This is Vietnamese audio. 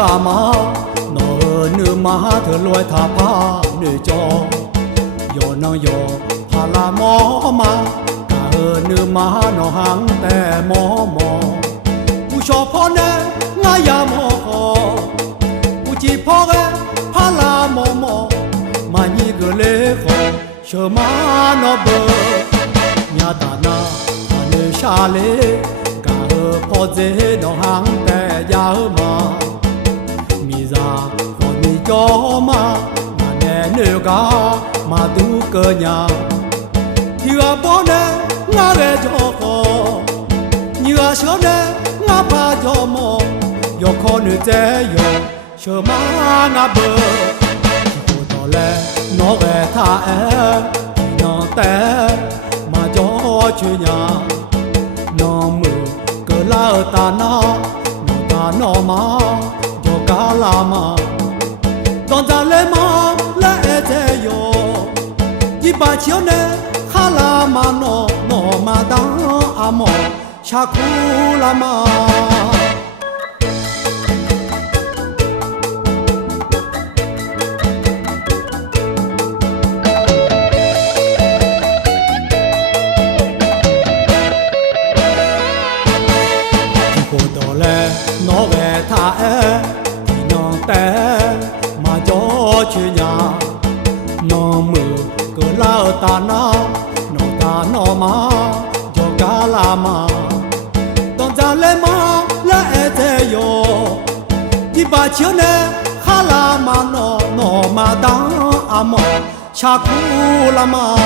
gà mà nó nữ mà thơ loài thả phá nữ cho yo nó yo phá là mò mà cả nữ mà nó hàng tè mò mò u cho phó nè ngay ya mò khó u chỉ phó cái phá là mò mò mà nhị cái lễ khó chờ mà nó bờ nhà ta na nữ xa lễ cả phó dễ nó hàng tè ya mà mi ra còn mi cho mà nè nữ cả mà tu cơ nhà thì à bố nè ngã về cho khó như à sớm nè ngã ba cho mò yo khó nữ dễ yo chờ mà ngã bờ cô to lẽ nó về tha em nó té mà cho chuyện nhà nó mưa cỡ la ở ta nó mà cho cả la mà còn ra lẽ mà lẽ thế yo đi ba chiếu nè khá là mà nó mà đang à mò cha cú là mà nó về tha em thì nó té mà cho chuyện nhà nó mưa cỡ la ở ta nó mà cho cả la mà còn ra lẽ mà lẽ thế yo đi ba chiếu nè khá là mà nó mà đang à mò cha cú là mà